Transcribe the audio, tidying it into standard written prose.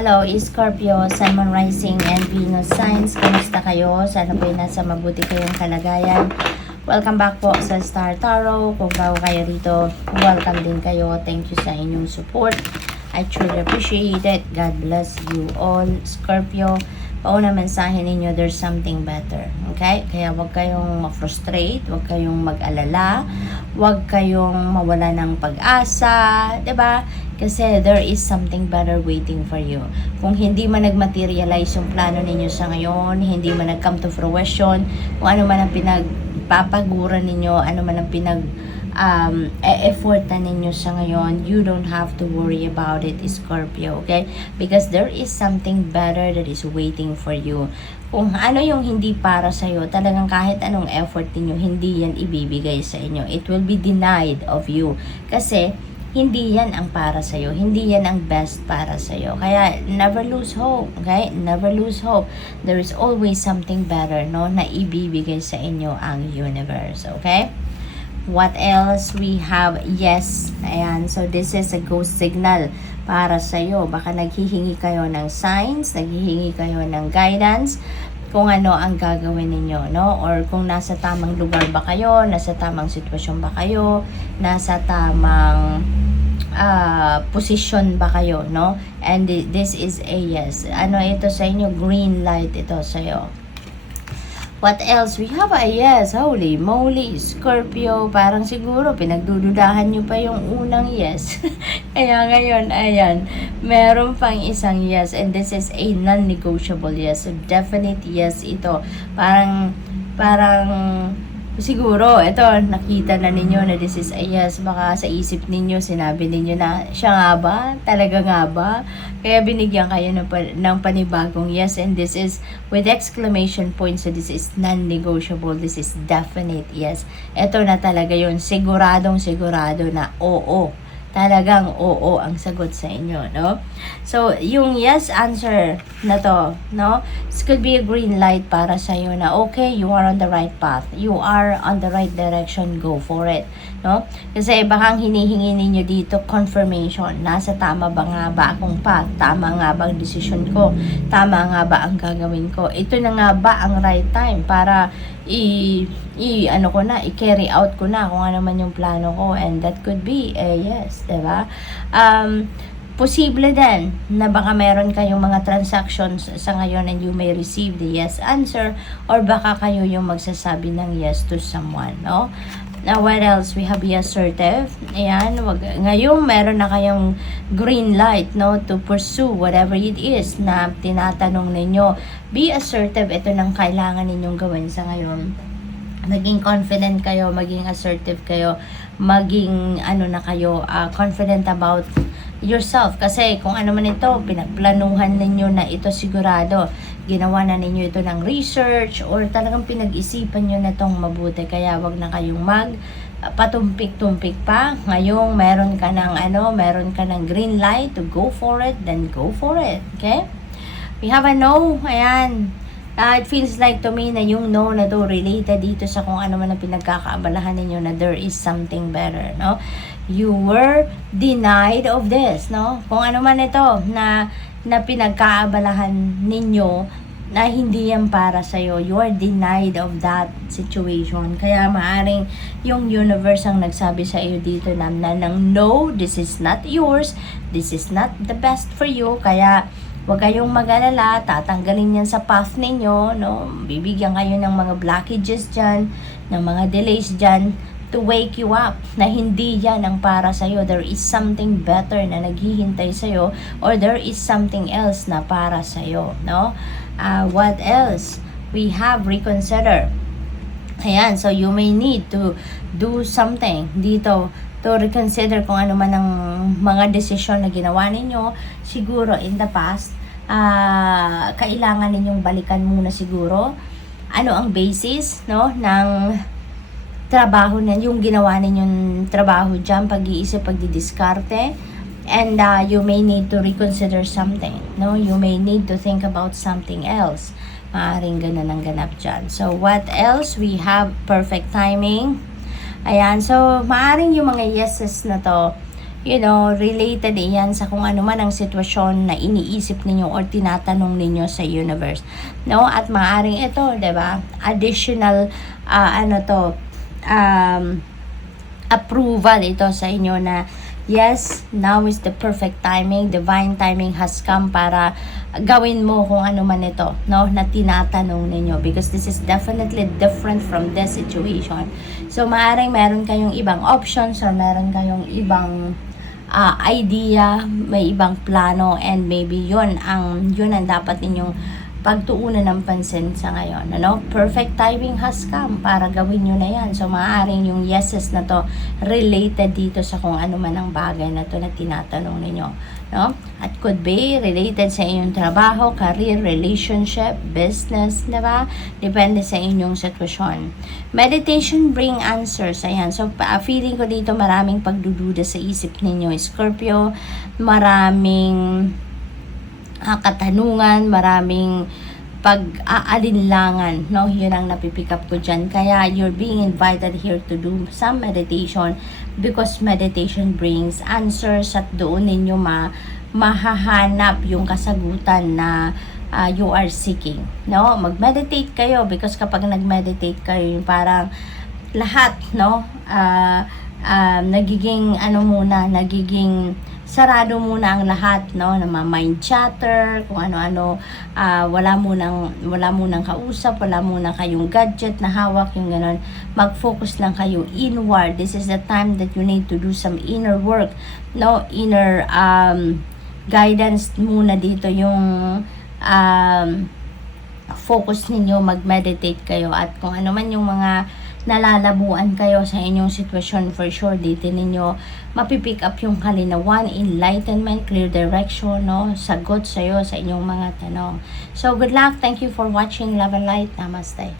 Hello, Scorpio, Sun, Moon, Rising, and Venus signs. Kamusta kayo? Sana po nasa mabuti kayong kalagayan. Welcome back po sa Star Tarot. Kung bago kayo dito, welcome din kayo. Thank you sa inyong support. I truly appreciate it. God bless you all, Scorpio. Pauna mensahe ninyo, there's something better. Okay? Kaya wag kayong ma-frustrate, wag kayong mag-alala, wag kayong mawala ng pag-asa, 'di ba? Kasi there is something better waiting for you. Kung hindi man nag-materialize yung plano ninyo sa ngayon, hindi man nag-come to fruition, kung ano man ang pinagpapaguran ninyo, ano man ang effort na ninyo sa ngayon, you don't have to worry about it, Scorpio, okay? Because there is something better that is waiting for you. Kung ano yung hindi para sa'yo, talagang kahit anong effort ninyo, hindi yan ibibigay sa inyo. It will be denied of you. Kasi, hindi yan ang para sa'yo. Hindi yan ang best para sa'yo. Kaya, never lose hope. Okay? Never lose hope. There is always something better, no? Na ibibigay sa inyo ang universe. Okay? What else? We have yes. Ayan. So, this is a go signal para sa'yo. Baka naghihingi kayo ng signs, naghihingi kayo ng guidance, kung ano ang gagawin ninyo, no? Or kung nasa tamang lugar ba kayo, nasa tamang sitwasyon ba kayo, nasa tamang position ba kayo, no? And this is a yes. Ano ito sa inyo? Green light ito sa'yo. What else? We have a yes. Holy moly, Scorpio. Parang siguro pinagdududahan nyo pa yung unang yes. Kaya ngayon, ayan, meron pang isang yes. And this is a non-negotiable yes. So, definite yes ito. Parang, siguro, ito, nakita na ninyo na this is a yes. Baka sa isip ninyo, sinabi ninyo na, siya nga ba? Talaga nga ba? Kaya binigyan kayo ng panibagong yes. And this is with exclamation point. So this is non-negotiable. This is definite yes. Ito na talaga yun. Siguradong sigurado na oo. Talagang oo ang sagot sa inyo, no? So, yung yes answer na to, no? This could be a green light para sa iyo na okay, you are on the right path. You are on the right direction. Go for it, no? Kasi baka ang hinihingi ninyo dito confirmation. Nasa tama ba nga ba akong path? Tama nga ba ang decision ko? Tama nga ba ang gagawin ko? Ito na nga ba ang right time para i-carry out ko na kung ano man yung plano ko, and that could be a yes, diba? Posible din na baka meron kayong mga transactions sa ngayon and you may receive the yes answer, or baka kayo yung magsasabi ng yes to someone, no? Now, what else? We have be assertive. Ayan, ngayon meron na kayong green light, no, to pursue whatever it is na tinatanong ninyo. Be assertive. Ito nang kailangan ninyong gawin sa ngayon. Maging confident kayo, maging assertive kayo, maging confident about yourself. Kasi kung ano man ito, pinagplanuhan ninyo na ito sigurado. Ginawa na ninyo ito ng research or talagang pinag-isipan nyo na itong mabuti. Kaya wag na kayong patumpik-tumpik pa. Ngayong meron ka ng green light to go for it, then go for it. Okay? We have a no. Ayan. It feels like to me na yung no na to related dito sa kung ano man ang pinagkakaabalahan ninyo na there is something better, no? You were denied of this, no? Kung ano man ito na pinagkaabalahan ninyo na hindi yan para sa'yo, you are denied of that situation. Kaya maaring yung universe ang nagsabi sa iyo dito na ng no, this is not yours, this is not the best for you. Kaya huwag kayong mag-alala, tatanggalin yan sa path ninyo, no? Bibigyan kayo ng mga blockages dyan, ng mga delays dyan, to wake you up, na hindi yan ang para sa'yo. There is something better na naghihintay sa'yo, or there is something else na para sa'yo, no? What else? We have reconsider. Ayan, so you may need to do something dito to reconsider kung ano man ang mga desisyon na ginawa ninyo siguro in the past. Kailangan ninyong balikan muna siguro ano ang basis, no, ng trabaho na yung ginawa ninyong trabaho dyan, pag-iisip, pagdidiskarte. And you may need to reconsider something, no? You may need to think about something else. Maaaring ganun ang ganap dyan. So, what else? We have perfect timing. Ayan. So, maaaring yung mga yeses na to, related iyan sa kung ano man ang sitwasyon na iniisip ninyo or tinatanong ninyo sa universe, no? At maaring ito, 'di ba? Additional approval ito sa inyo na yes, now is the perfect timing, divine timing has come para gawin mo kung ano man ito, no, na tinatanong ninyo, because this is definitely different from this situation. So maaring meron kayong ibang options or meron kayong ibang idea, may ibang plano, and maybe yun ang dapat ninyong pagtuunan ng pansin sa ngayon. Perfect timing has come para gawin nyo na yan. So, maaaring yung yeses na to related dito sa kung ano man ang bagay na to na tinatanong ninyo. No? At could be related sa inyong trabaho, career, relationship, business, diba? Depende sa inyong sitwasyon. Meditation bring answers. Ayan. So, feeling ko dito maraming pagdududa sa isip ninyo, Scorpio. Maraming katanungan, maraming pag-aalinlangan, no? Yun ang napipick up ko dyan. Kaya you're being invited here to do some meditation because meditation brings answers at doon ninyo mahahanap yung kasagutan na you are seeking, no? Mag-meditate kayo because kapag nag-meditate kayo, parang lahat, no? Nagiging sarado muna ang lahat, no, na mind chatter, kung ano-ano, wala munang kausap, wala munang kayong gadget na hawak, yung ganon. Mag-focus lang kayo inward. This is the time that you need to do some inner work, no, inner guidance muna dito, yung focus ninyo, mag-meditate kayo, at kung ano man yung mga nalalabuan kayo sa inyong sitwasyon, for sure dito ninyo mapipick up yung kalinawan, enlightenment, clear direction, no, sagot sa'yo sa inyong mga tanong. So good luck, thank you for watching. Love and light, namaste.